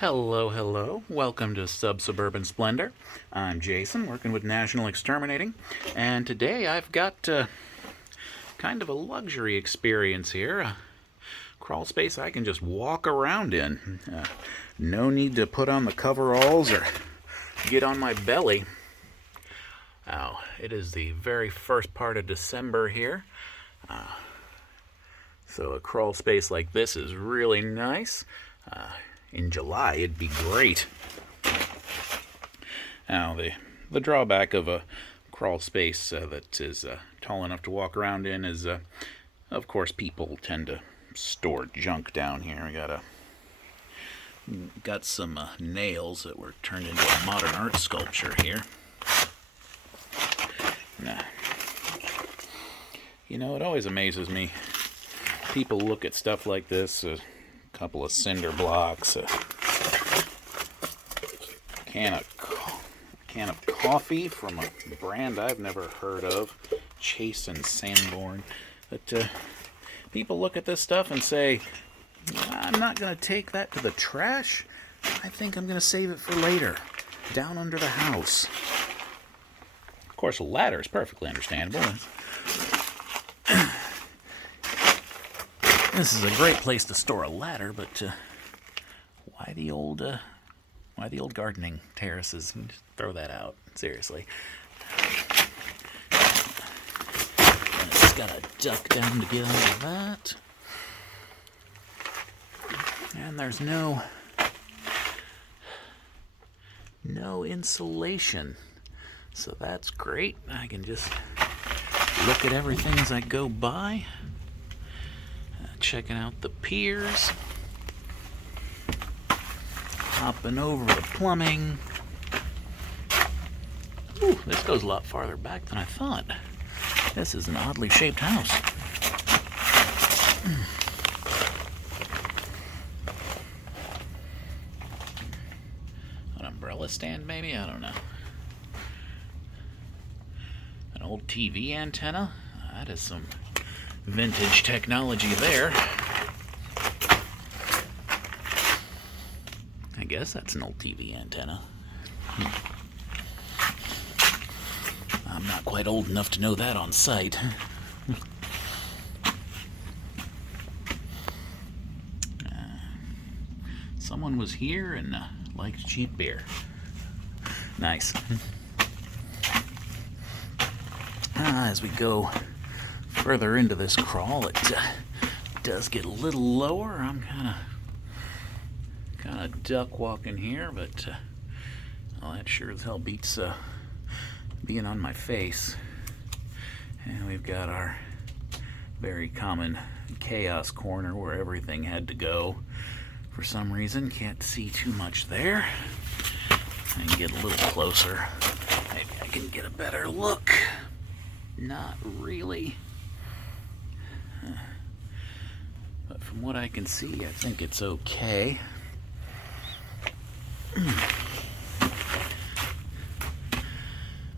Hello, hello. Welcome to Sub-Suburban Splendor. I'm Jason, working with National Exterminating, and today I've got kind of a luxury experience here. A crawl space I can just walk around in. No need to put on the coveralls or get on my belly. Now, it is the very first part of December here. So a crawl space like this is really nice. In July, it'd be great. Now, the drawback of a crawl space that is tall enough to walk around in is, of course, people tend to store junk down here. Got some nails that were turned into a modern art sculpture here. Nah. You know, it always amazes me. People look at stuff like this, a couple of cinder blocks, a can of coffee from a brand I've never heard of, Chase and Sanborn. But people look at this stuff and say, I'm not going to take that to the trash. I think I'm going to save it for later, down under the house. Of course, a ladder is perfectly understandable. This is a great place to store a ladder, but why the old gardening terraces? Just throw that out, seriously. And it's got a duck down to get under that. And there's no insulation, so that's great. I can just look at everything as I go by. Checking out the piers, hopping over the plumbing. Ooh, this goes a lot farther back than I thought. This is an oddly shaped house. An umbrella stand, maybe? I don't know. An old TV antenna? That is some vintage technology there. I guess that's an old TV antenna. I'm not quite old enough to know that on sight. Someone was here and liked cheap beer. Nice. As we go further into this crawl, it does get a little lower. I'm kind of duck walking here, but well, that sure as hell beats being on my face. And we've got our very common chaos corner where everything had to go for some reason. Can't see too much there. I can get a little closer. Maybe I can get a better look. Not really. But from what I can see, I think it's okay.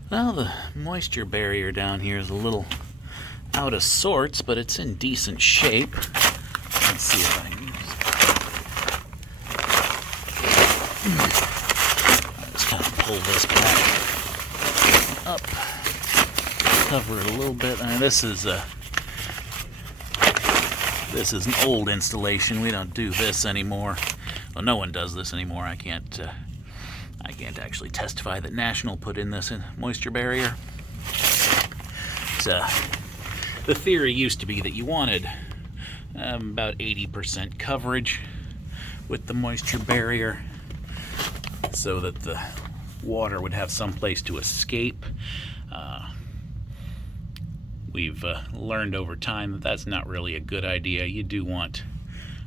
Well, the moisture barrier down here is a little out of sorts, but it's in decent shape. Let's see if I can just kind of pull this back up, cover it a little bit. I mean, this is an old installation. We don't do this anymore. Well, no one does this anymore. I can't actually testify that National put in this moisture barrier. The theory used to be that you wanted about 80% coverage with the moisture barrier so that the water would have some place to escape. We've learned over time that that's not really a good idea. You do want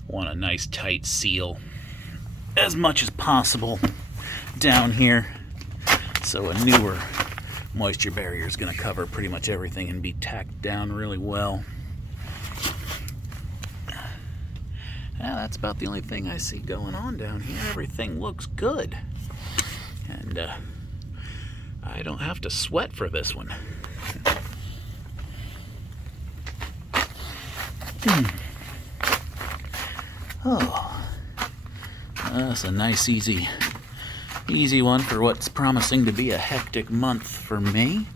a nice tight seal as much as possible down here. So a newer moisture barrier is going to cover pretty much everything and be tacked down really well. That's about the only thing I see going on down here. Everything looks good. And I don't have to sweat for this one. Oh, That's a nice, easy one for what's promising to be a hectic month for me.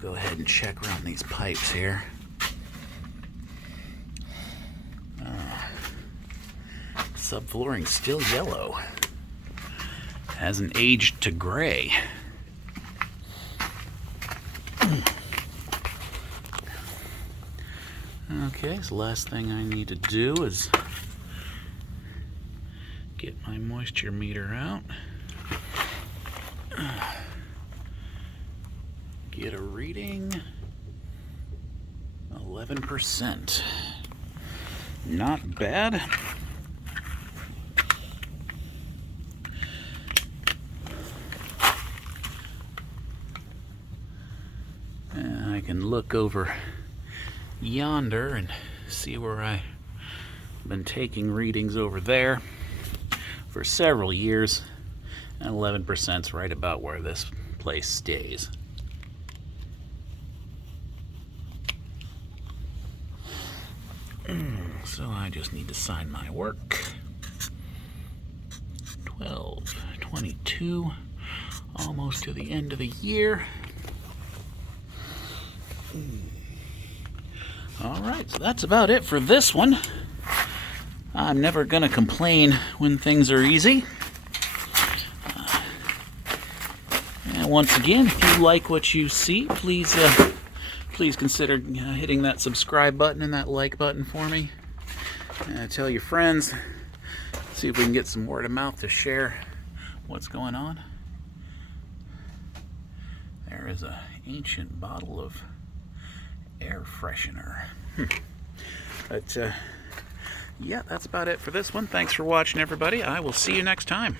Go ahead and check around these pipes here. Subflooring's still yellow. Hasn't aged to gray. Okay, so last thing I need to do is get my moisture meter out. Get a reading. 11%. Not bad. And I can look over yonder and see where I've been taking readings over there for several years, and 11% is right about where this place stays. So I just need to sign my work. 12/22, almost to the end of the year. Alright, so that's about it for this one. I'm never going to complain when things are easy. And once again, if you like what you see, please consider hitting that subscribe button and that like button for me. Tell your friends. See if we can get some word of mouth to share what's going on. There is an ancient bottle of air freshener. But yeah, that's about it for this one. Thanks for watching, everybody. I will see you next time.